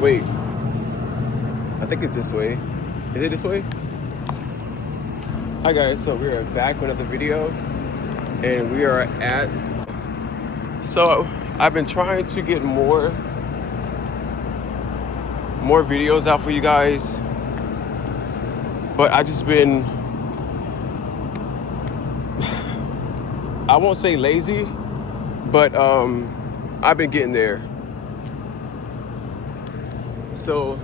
Wait, I think it's this way. Is it this way? Hi guys, so we are back with another video, and we are at. So I've been trying to get more videos out for you guys, but I just been, I won't say lazy, but I've been getting there. So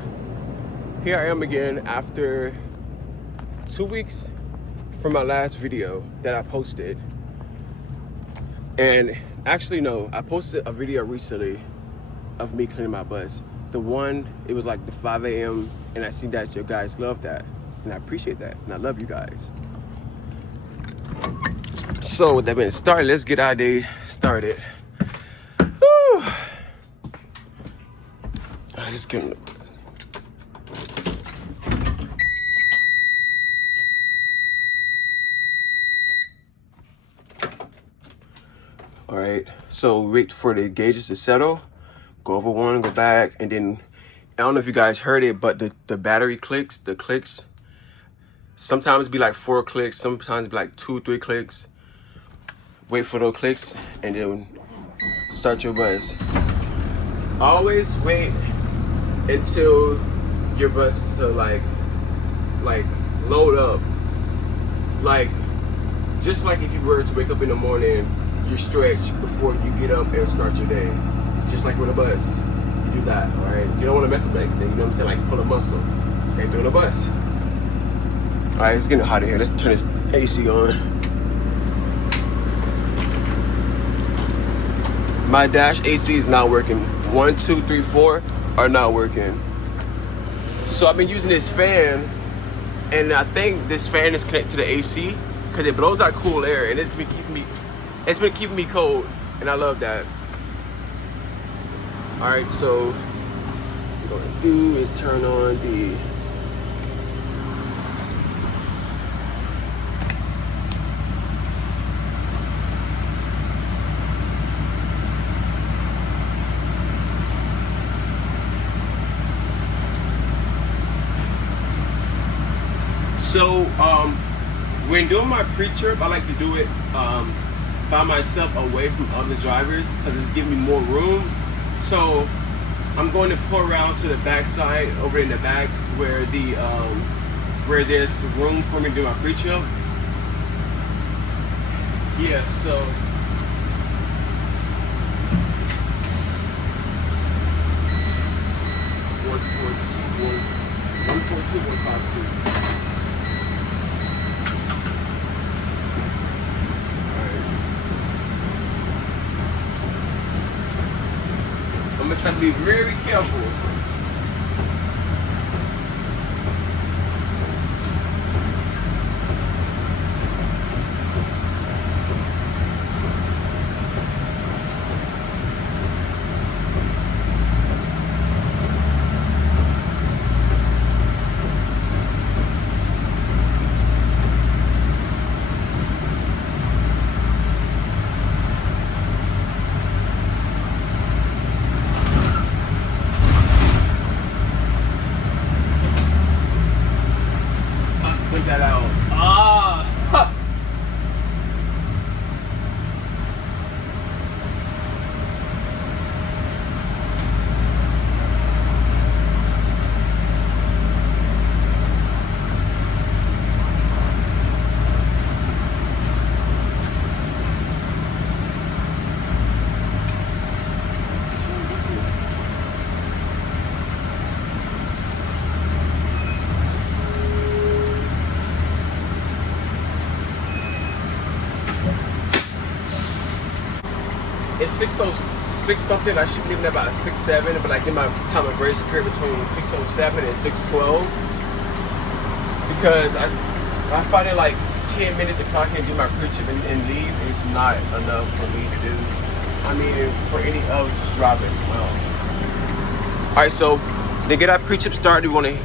here I am again after 2 weeks from my last video that I posted. And actually, no, I posted a video recently of me cleaning my bus. The one, it was like the 5 a.m. and I see that you guys love that. And I appreciate that. And I love you guys. So with that being started, let's get our day started. Whew. All right, let's get. All right, so wait for the gauges to settle. Go over one, go back, and then I don't know if you guys heard it, but the battery clicks, the clicks, sometimes be like 4 clicks, sometimes be like 2-3 clicks. Wait for those clicks and then start your bus. Always wait until your bus to like load up. Like, just like if you were to wake up in the morning, you stretch before you get up and start your day. Just like with a bus, you do that, all right? You don't want to mess with anything, you know what I'm saying? Like pull a muscle. Same thing on a bus. All right, it's getting hot in here. Let's turn this AC on. My dash AC is not working. 1, 2, 3, 4 are not working. So I've been using this fan, and I think this fan is connected to the AC because it blows out cool air, and it's been keeping me cold, and I love that. All right, so what we're gonna do is turn on the when doing my pre-trip, I like to do it by myself away from other drivers because it's giving me more room. So I'm going to pull around to the back side over in the back where where there's room for me to do my pre-trip. Yeah, so one four two one five two. I'm gonna try to be very careful. That out. It's 6:06 something. I should be leaving about 6:07, but I get my time of grace period between 6:07 and 6:12 because I find it like 10 minutes to clock in, do my pre-trip and leave. It's not enough for me to do. I mean, for any other driver as well. All right, so to get our pre-trip started, we want to.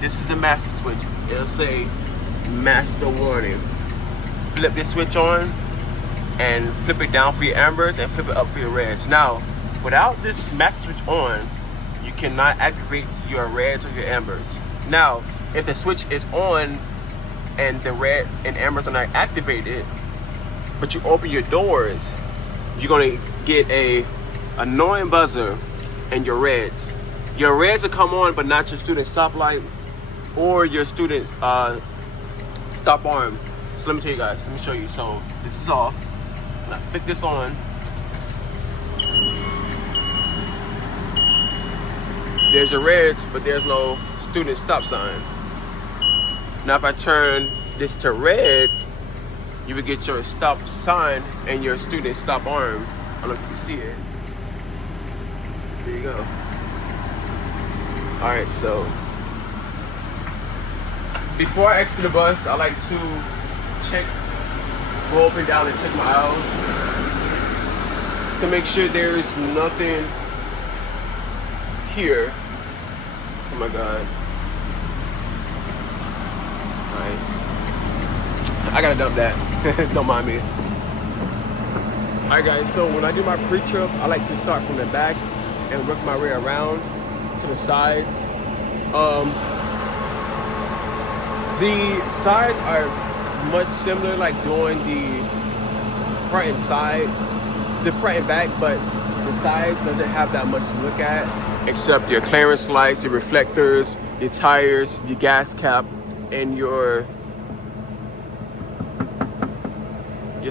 This is the master switch. It'll say master warning. Flip this switch on and flip it down for your ambers and flip it up for your reds. Now, without this master switch on, you cannot activate your reds or your ambers. Now, if the switch is on and the red and ambers are not activated, but you open your doors, you're gonna get a annoying buzzer and your reds. Your reds will come on, but not your student stoplight or your student stop arm. So let me tell you guys, let me show you. So this is off, and I flick this on. There's your reds, but there's no student stop sign. Now if I turn this to red, you would get your stop sign and your student stop arm. I don't know if you can see it. There you go. All right, so before I exit the bus, I like to go up and down and check my aisles to make sure there's nothing here. Oh my God. All right. I gotta dump that. Don't mind me. All right, guys, so when I do my pre-trip, I like to start from the back and work my way around to the sides. The sides are much similar, like doing the front and side, the front and back, but the sides doesn't have that much to look at, except your clearance lights, your reflectors, your tires, your gas cap, and your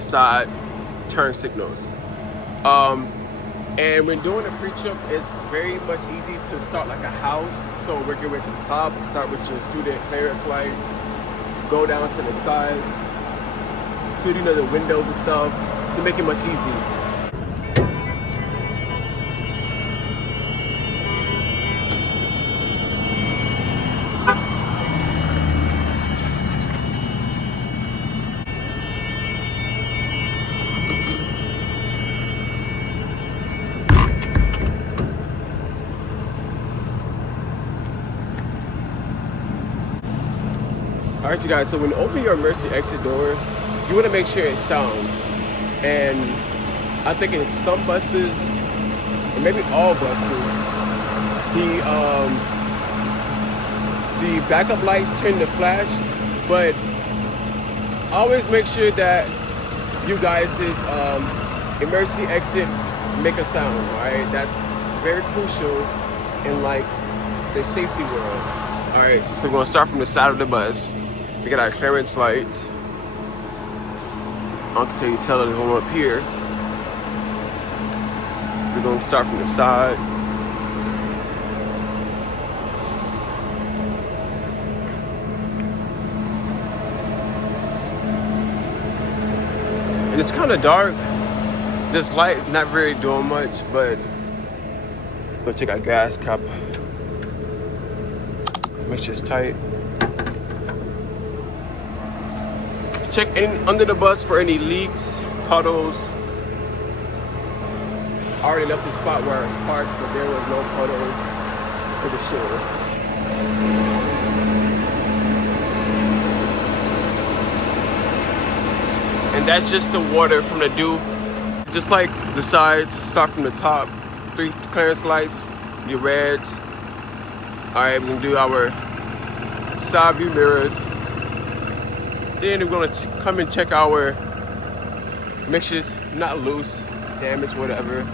side turn signals. And when doing a pre-trip, it's very much easy to start like a house. So work your way to the top, start with your student clearance lights, go down to the sides, to the windows and stuff, to make it much easier. All right, you guys, so when you open your emergency exit door, you want to make sure it sounds. And I think in some buses, or maybe all buses, the backup lights tend to flash, but always make sure that you guys' emergency exit make a sound, all right? That's very crucial in like the safety world. All right, so we're gonna start from the side of the bus. We got our clearance lights. I can tell there's one up here. We're gonna start from the side. And it's kind of dark. This light not really doing much, but we'll check our gas cap. Make sure it's tight. Check under the bus for any leaks, puddles. I already left the spot where I was parked, but there was no puddles for the sure. And that's just the water from the dew. Just like the sides, start from the top. 3 clearance lights, your reds. All right, we're gonna do our side view mirrors. Then we're gonna come and check our, make sure it's not loose, damaged, whatever.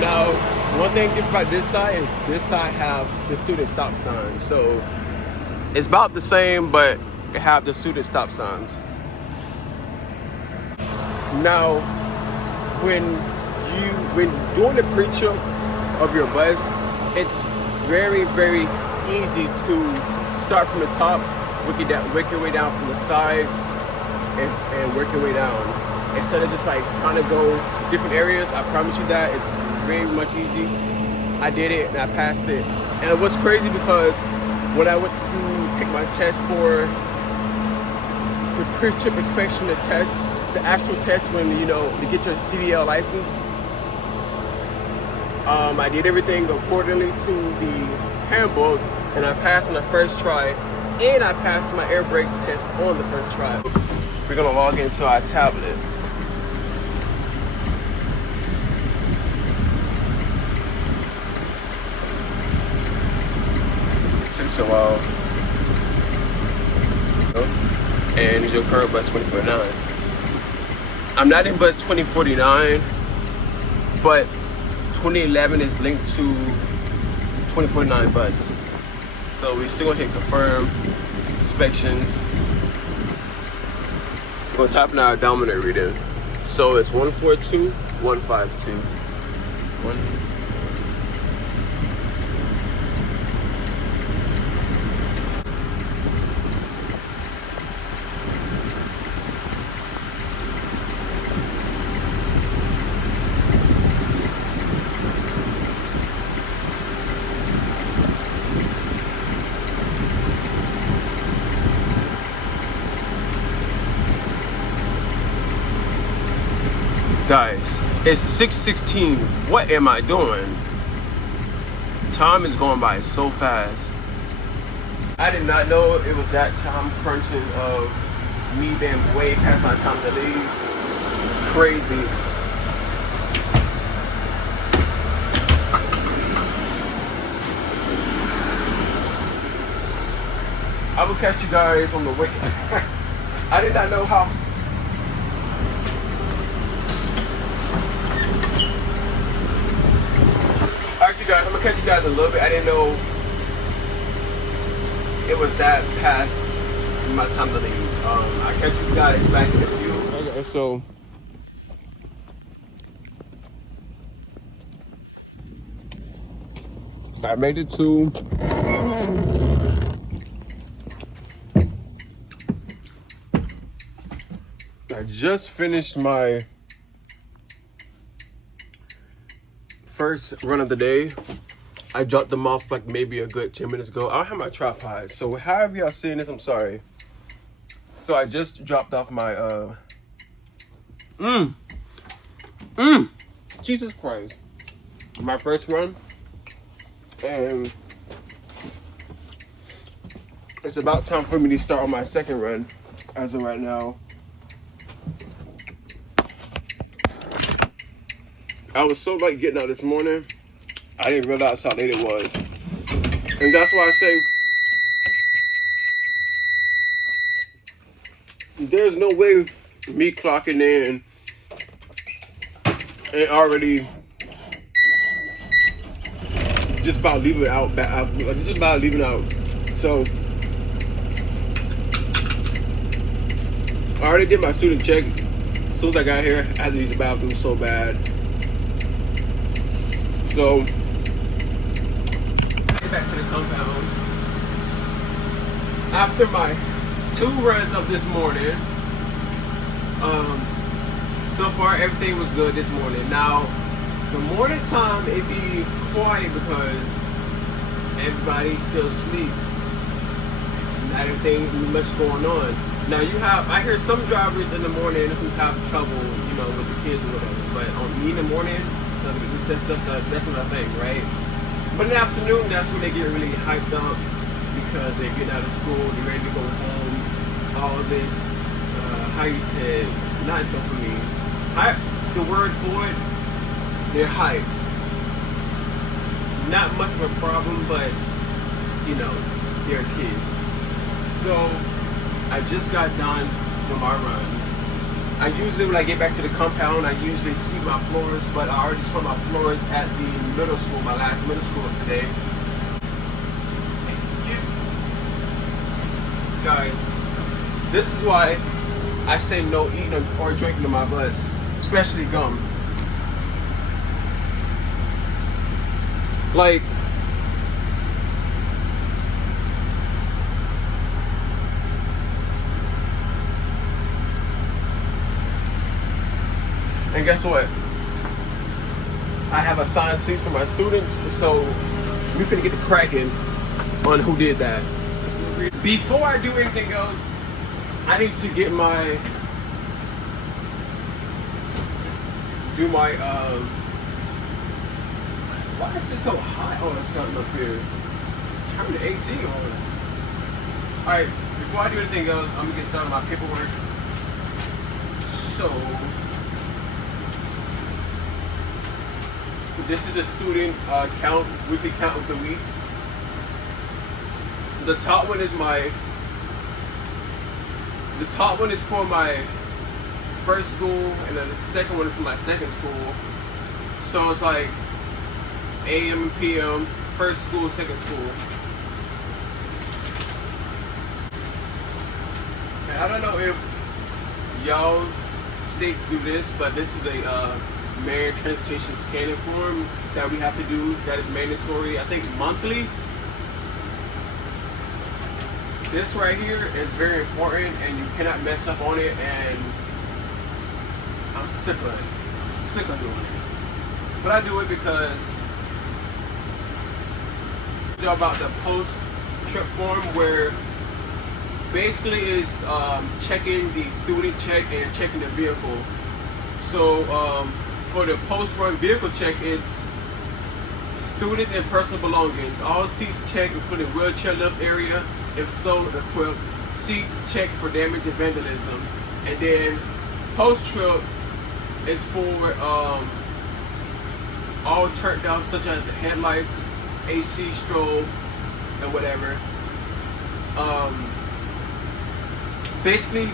Now, one thing different about this side have the student stop signs. So it's about the same, but it have the student stop signs. Now, when doing the pre-trip of your bus, it's very, very easy to start from the top, work your way down from the sides, and work your way down. Instead of just like trying to go different areas, I promise you that it's very much easy. I did it and I passed it. And it was crazy because when I went to take my test for the pre-trip inspection, the test, the actual test when, you know, to get your CDL license, I did everything accordingly to the handbook and I passed on the first try and I passed my air brakes test on the first try. We're gonna log into our tablet. Takes a while. And is your current bus 2049? I'm not in bus 2049, but 2011 is linked to 2049 bus. So we're still gonna hit confirm, inspections. We're gonna type in our odometer reading. So it's 142,152. Guys, it's 6:16. What am I doing? Time is going by so fast. I did not know it was that time crunching of me being way past my time to leave. It's crazy. I will catch you guys on the way back. I did not know how. Alright, you guys, I'm gonna catch you guys a little bit. I didn't know it was that past my time to leave. I'll catch you guys back in a few. Okay, so I made it to I just finished my first run of the day. I dropped them off like maybe a good 10 minutes ago. I don't have my tripod, so however y'all seeing this, I'm sorry. So I just dropped off my Jesus Christ, my first run, and it's about time for me to start on my second run as of right now. I was so late getting out this morning, I didn't realize how late it was. And that's why I say, there's no way me clocking in and already just about leaving out, just about leaving out. So, I already did my student check. As soon as I got here, I had to use the bathroom so bad. So, get back to the compound. After my 2 runs of this morning, so far everything was good this morning. Now, the morning time it be quiet because everybody's still asleep. Not everything much going on. Now I hear some drivers in the morning who have trouble, you know, with the kids or whatever. But on me in the morning, that's another thing, right? But in the afternoon, that's when they get really hyped up because they're getting out of school, they're ready to go home. All this, how you said, not dopamine. The word for it, they're hyped. Not much of a problem, but you know, they're kids. So I just got done with my runs. I usually, when I get back to the compound, I usually sweep my floors, but I already swept my floors at the middle school, my last middle school today. Guys, this is why I say no eating or drinking on my bus, especially gum. Like, And guess what? I have assigned seats for my students, so we finna get the cracking on who did that. Before I do anything else, I need to get my why is it so hot or something up here? Turn the AC on. Alright, before I do anything else, I'm gonna get started on my paperwork. So this is a student count, weekly count of the week. The top one is for my first school, and then the second one is for my second school. So it's like AM and PM, first school, second school. And I don't know if y'all states do this, but this is a Marion Transportation scanning form that we have to do that is mandatory, I think monthly. This right here is very important and you cannot mess up on it, and I'm sick of it. I'm sick of doing it. But I do it because about the post-trip form, where basically it's checking the student check and checking the vehicle. So for the post-run vehicle check, it's students and personal belongings. All seats checked, including wheelchair lift area, if so equipped. Seats checked for damage and vandalism. And then post-trip is for all turned off, such as the headlights, AC, strobe, and whatever. Basically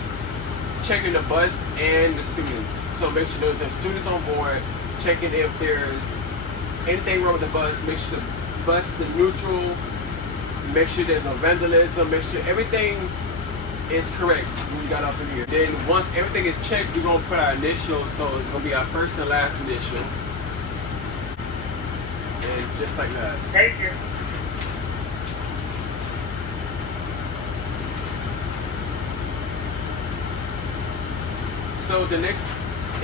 checking the bus and the students. So make sure there's students on board, checking if there's anything wrong with the bus, make sure the bus is neutral, make sure there's no vandalism, make sure everything is correct when we got up in here. Then once everything is checked, we're gonna put our initials, so it's gonna be our first and last initial. And just like that. Thank you. So the next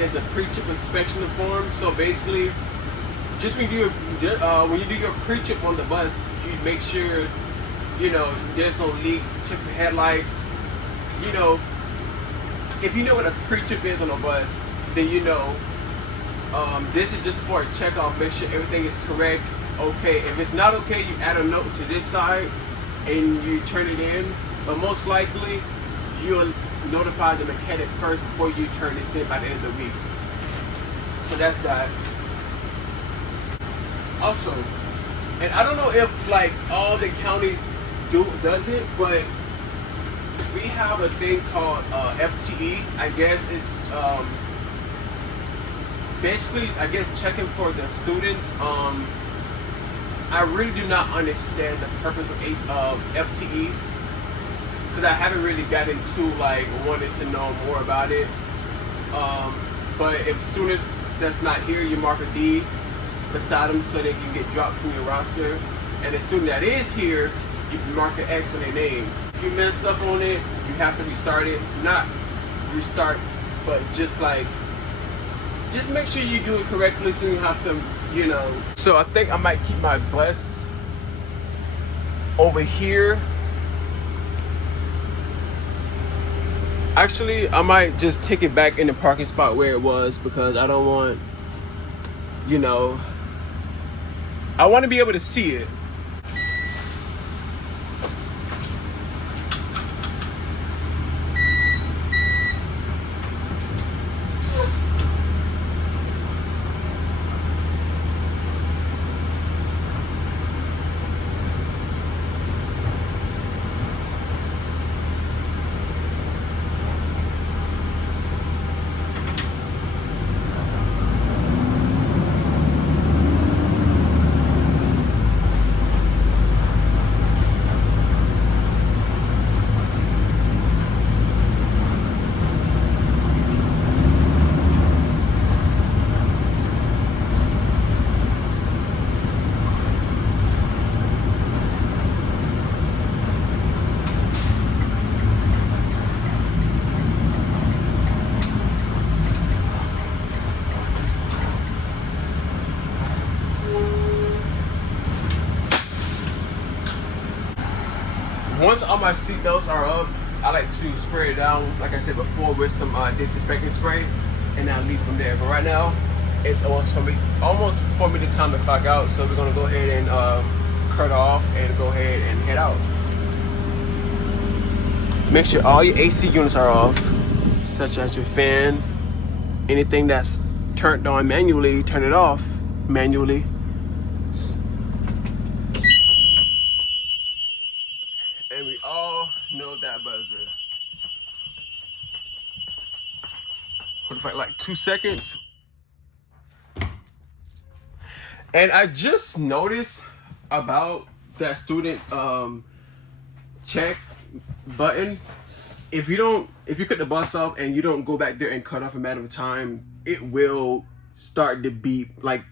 is a pre-trip inspection form. So basically, just when you do your pre-trip on the bus, you make sure, you know, there's no leaks, check the headlights. You know, if you know what a pre-trip is on a bus, then you know this is just for a check-off, make sure everything is correct. Okay, if it's not okay, you add a note to this side and you turn it in, but most likely you'll notify the mechanic first before you turn this in by the end of the week. So that's that. Also, and I don't know if like all the counties does it, but we have a thing called FTE. I guess it's basically, I guess, checking for the students. I really do not understand the purpose of FTE, because I haven't really got into like wanting to know more about it. But if students that's not here, you mark a D beside them so they can get dropped from your roster. And the student that is here, you mark an X on their name. If you mess up on it, you have to restart it. Not restart, but just make sure you do it correctly, so you have to, you know. So I think I might keep my bus over here. Actually, I might just take it back in the parking spot where it was, because I don't want, you know, I want to be able to see it. once all my seat belts are up, I like to spray it down, like I said before, with some disinfectant spray, and I'll leave from there. But right now, it's almost for me the time to clock out. So we're gonna go ahead and cut off and go ahead and head out. Make sure all your AC units are off, such as your fan. Anything that's turned on manually, turn it off manually. And we all know that buzzer. For like 2 seconds. And I just noticed about that student check button. If you cut the bus off and you don't go back there and cut off a matter of time, it will start to beep like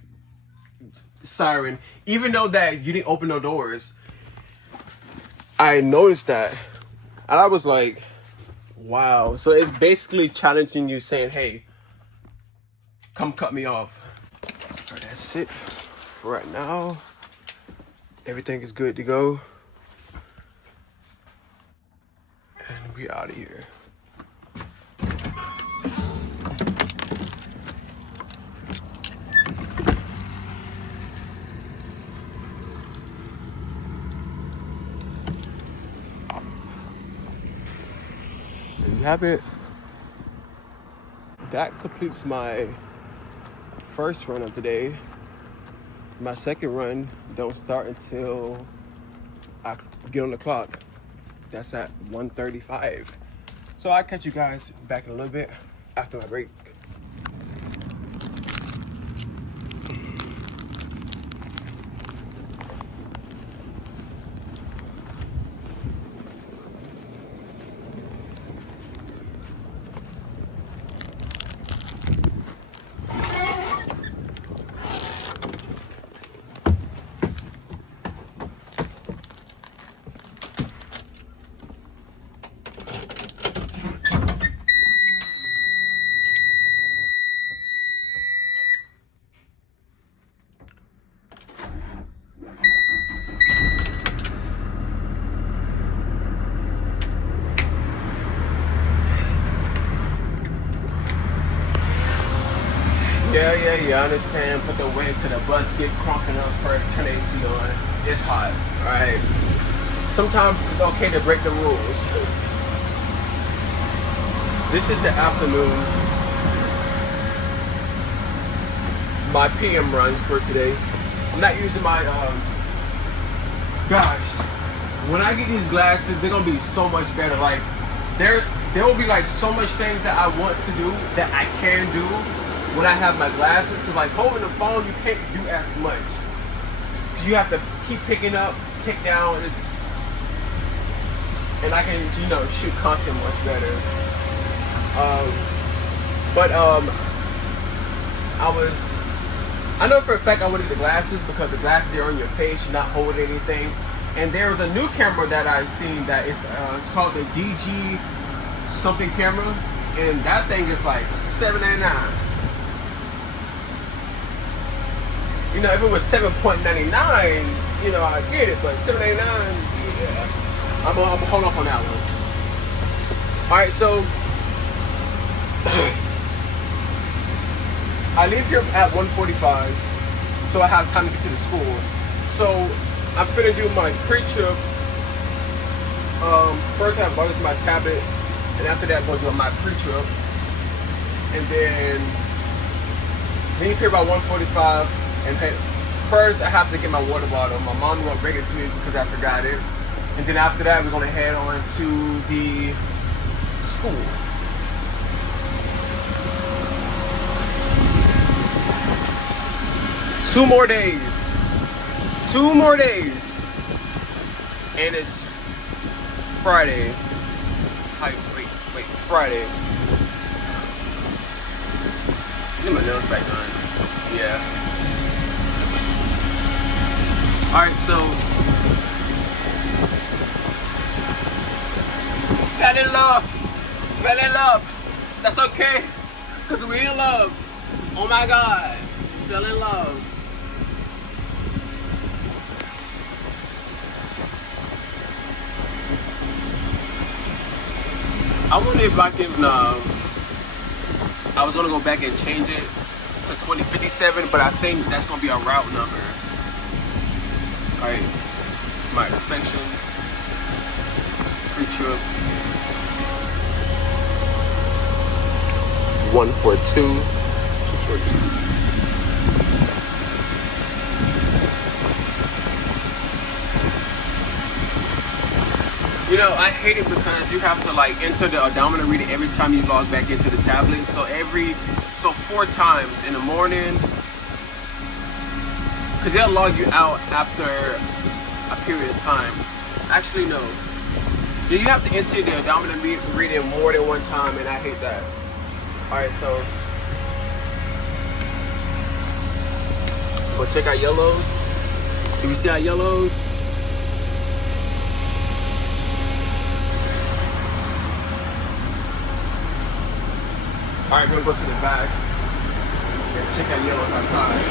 siren. Even though that you didn't open no doors, I noticed that, and I was like, wow. So it's basically challenging you, saying, hey, come cut me off. All right, that's it for right now. Everything is good to go. And we out of here. There you have it. That completes my first run of the day. My second run don't start until I get on the clock. That's at 1:35. So I'll catch you guys back in a little bit after my break. Yeah, I understand. Put the weight to the bus, get crunking up first, turn the AC on. It's hot, alright? Sometimes it's okay to break the rules. This is the afternoon. My PM runs for today. I'm not using my, gosh. When I get these glasses, they're gonna be so much better. Like, there will be like so much things that I want to do that I can do when I have my glasses, because like holding the phone, you can't do as much. You have to keep picking up, kick down, and I can, shoot content much better. I know for a fact I wanted the glasses because the glasses are on your face, you're not holding anything. And there was a new camera that I've seen that it's called the DG something camera, and that thing is like $7.99. If it was $7.99, I get it, but $7.99, yeah. I'm gonna hold off on that one. Alright, so I leave here at 1:45, so I have time to get to the school. So I'm finna do my pre-trip. First I have to log into my tablet, and after that I'm gonna do my pre-trip. And then leave here about 1:45. And first, I have to get my water bottle. My mom won't bring it to me because I forgot it. And then after that, we're going to head on to the school. Two more days. And it's Friday. Wait, Friday. Get my nails back on. Yeah. Alright, so fell in love. That's okay, because we in love. Oh my God, fell in love. I wonder if I can. I was gonna go back and change it to 2057, but I think that's gonna be a route number. All right, my inspections, pre-trip, 142, 242. You know, I hate it because you have to like enter the odometer reader every time you log back into the tablet. So 4 times in the morning, because they'll log you out after a period of time. Actually, no. You have to enter the odometer reader more than 1 time, and I hate that. All right, so we'll check our yellows. Do we see our yellows? All right, we're gonna go to the back and check our yellows outside.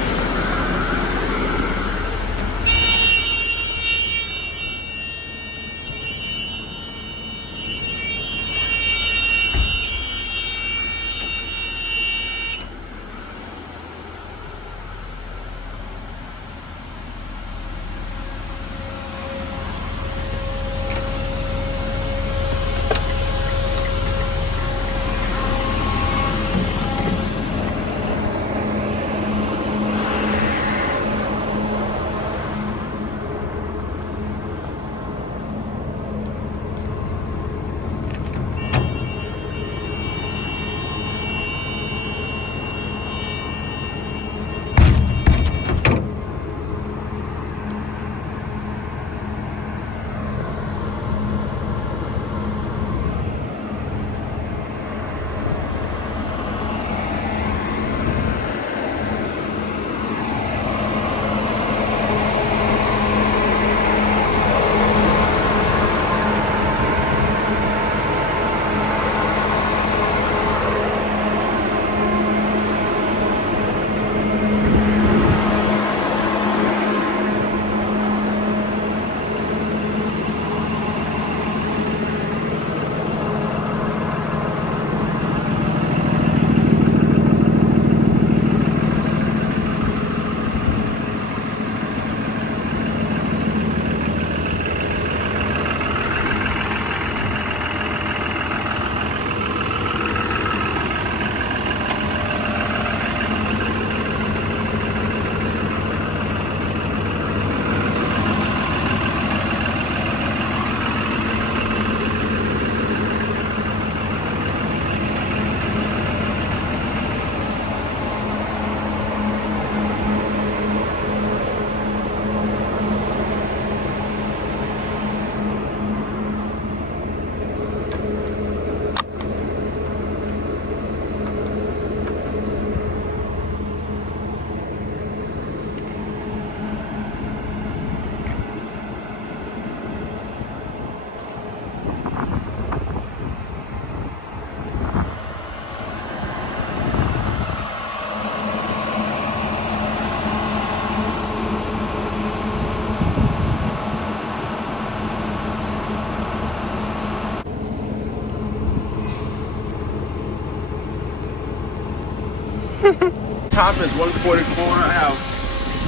Time is 1:44. I have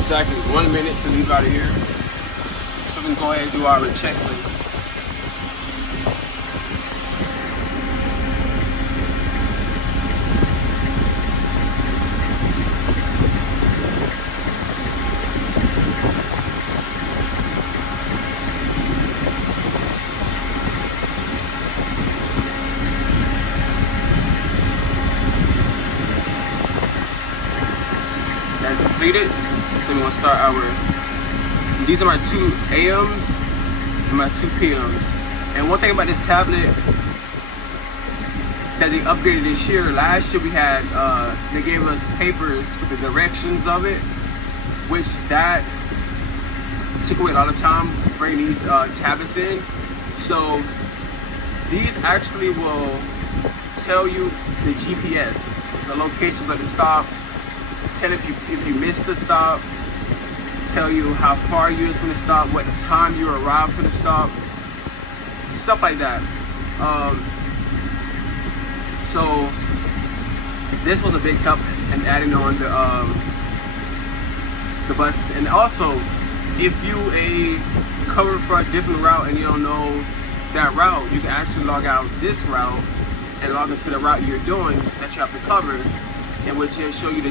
exactly 1 minute to leave out of here. So we can go ahead and do our checklist. That's completed. So we're gonna start these are my 2 AMs and my 2 PMs. And one thing about this tablet that they upgraded this year, last year we had, they gave us papers with the directions of it, which that took away a lot of time bringing these tablets in. So these actually will tell you the GPS, the locations of the stop, tell if you missed the stop, tell you how far you is from the stop, what time you arrived to the stop, stuff like that. So this was a big help in adding on the bus. And also, if you cover for a different route and you don't know that route, you can actually log out this route and log into the route you're doing that you have to cover, in which it'll show you the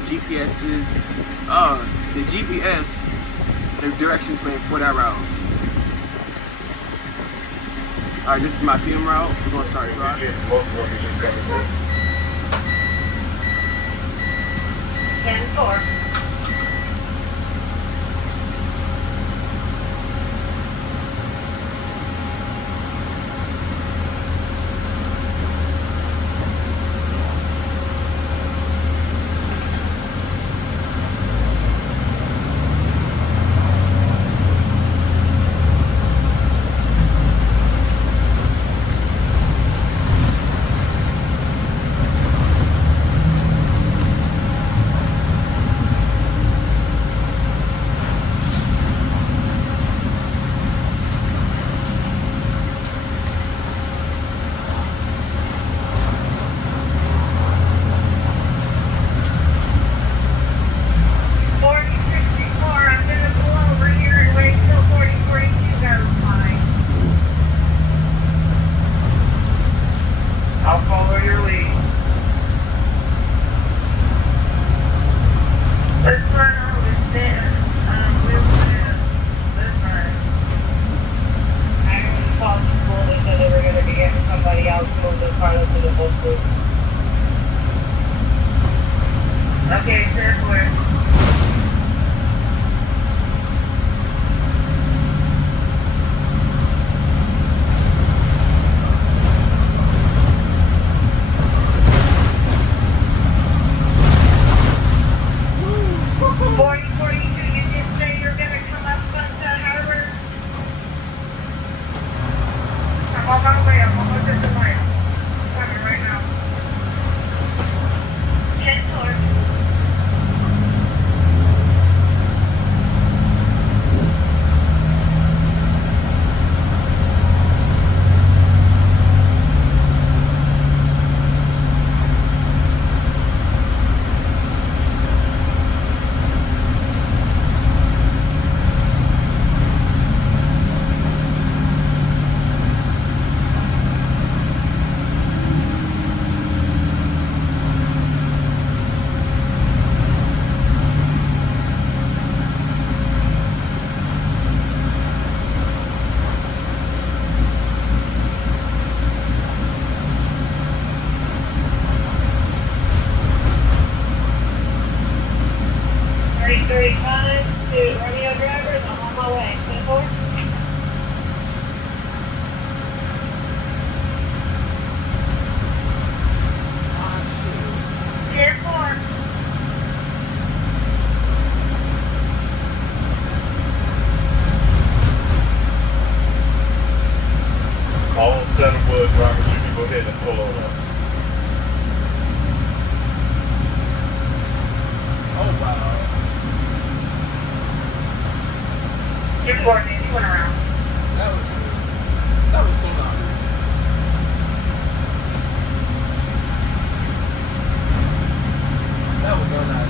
the direction for that route. Alright, this is my PM route. We're going to start driving. 10-4. Okay, sir, where? Romeo drivers, I'm on my way. 10-4. All 7 Wood drivers, you can go ahead and pull over. Oh, wow. You're 4, you went around. That was so loud. That was so nice.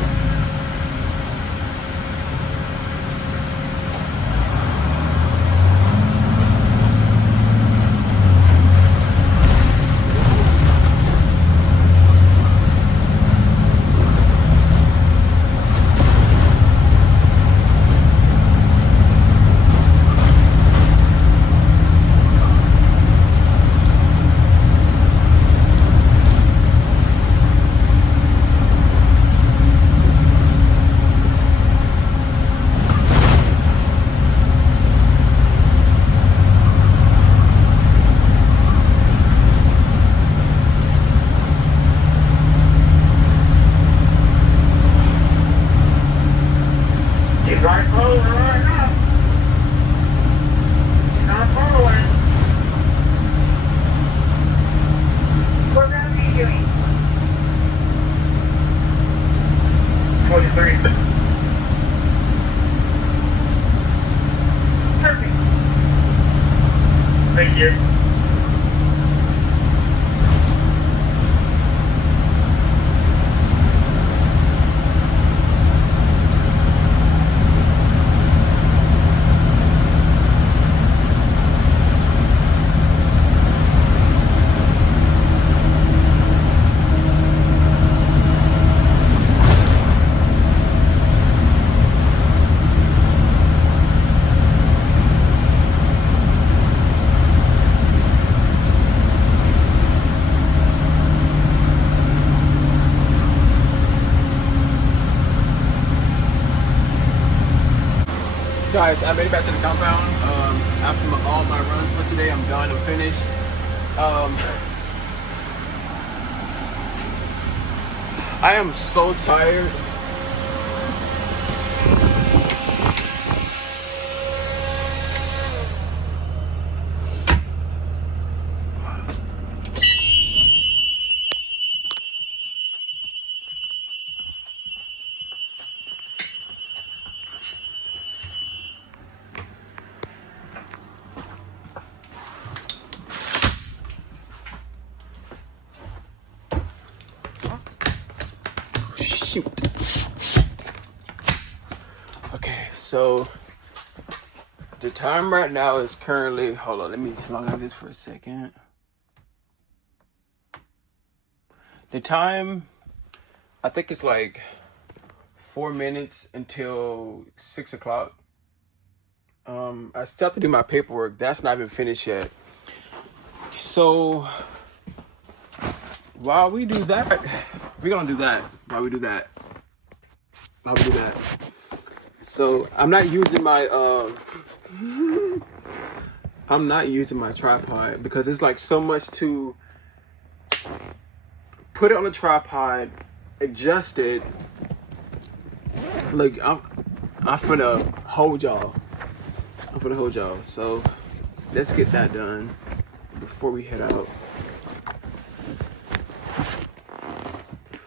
Right forward right now. Not forward. What route are you doing? 23. Perfect. Thank you. Guys, I made it back to the compound. After all my runs for today, I'm done. I'm finished. I am so tired. Shoot. Okay, so the time right now is currently, hold on, let me log out this for a second. The time, I think it's like 4 minutes until 6 o'clock. I still have to do my paperwork. That's not even finished yet. So while we do that, we're gonna do that. While we do that. So I'm not using my tripod because it's like so much to put it on the tripod, adjust it. Like I'm finna hold y'all. So let's get that done before we head out.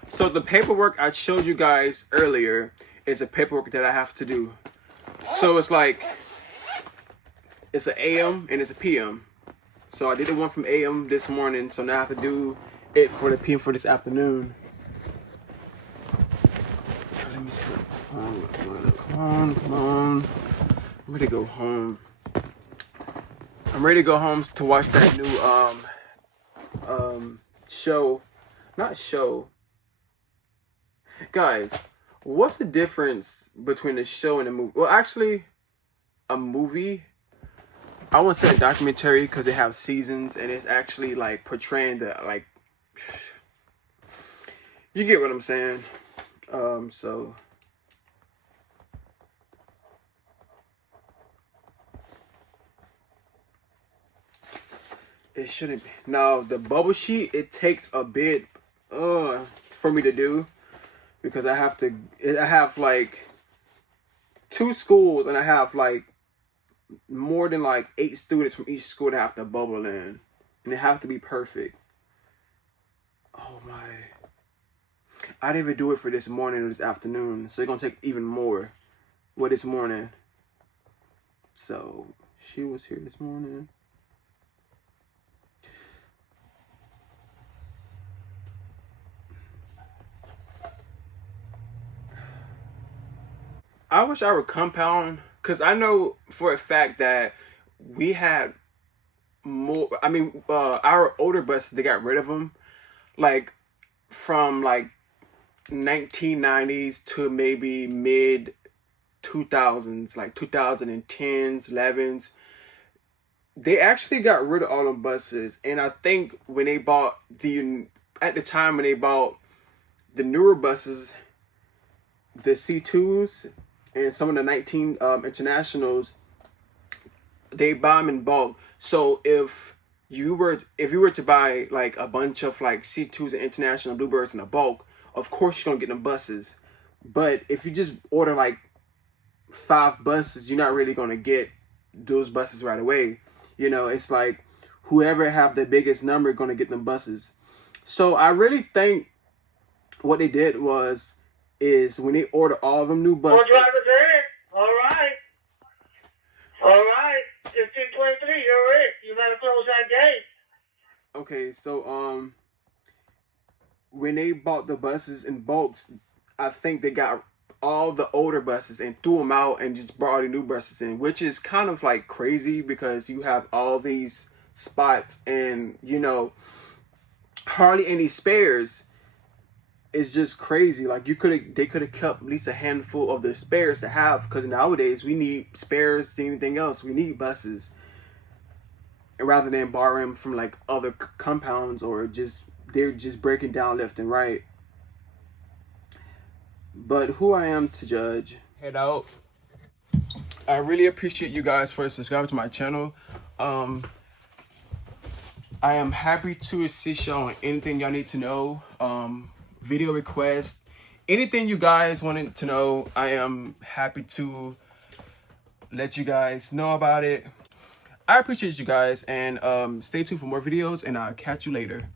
So the paperwork I showed you guys earlier is a paperwork that I have to do. So it's like, it's an AM and it's a PM. So I did the one from AM this morning, so now I have to do it for the PM for this afternoon. Let me see. Come on. I'm ready to go home. I'm ready to go home to watch that new show. Not show. Guys, what's the difference between a show and a movie? Well, actually, a movie, I won't say a documentary because they have seasons and it's actually like portraying the, like, you get what I'm saying. So it shouldn't be. Now the bubble sheet, it takes a bit for me to do. Because I have like 2 schools and I have like more than like 8 students from each school to have to bubble in. And they have to be perfect. Oh my. I didn't even do it for this morning or this afternoon. So it's going to take even more. Well, this morning. So she was here this morning. I wish I would compound, because I know for a fact that we had more, I mean, our older buses, they got rid of them, like, from, like, 1990s to maybe mid-2000s, like 2010s, 11s. They actually got rid of all them buses, and I think when they bought at the time when they bought the newer buses, the C2s, and some of the 19 internationals, they buy them in bulk. So if you were to buy like a bunch of like C2s and international Bluebirds in a bulk, of course you're gonna get them buses. But if you just order like 5 buses, you're not really gonna get those buses right away. You know, it's like whoever have the biggest number gonna get them buses. So I really think what they did is when they order all of them new buses. More drivers are in. All right. 1523, you're in. You gotta close that gate. Okay, so when they bought the buses in bulks, I think they got all the older buses and threw them out and just brought all the new buses in, which is kind of like crazy because you have all these spots and, you know, hardly any spares. It's just crazy. Like they could have kept at least a handful of the spares to have, because nowadays we need spares to anything else. We need buses rather than borrowing from like other compounds, or they're just breaking down left and right. But who I am to judge? Head out. I really appreciate you guys for subscribing to my channel. I am happy to assist y'all on anything y'all need to know. Video requests, anything you guys wanted to know, I am happy to let you guys know about it. I appreciate you guys, and stay tuned for more videos, and I'll catch you later.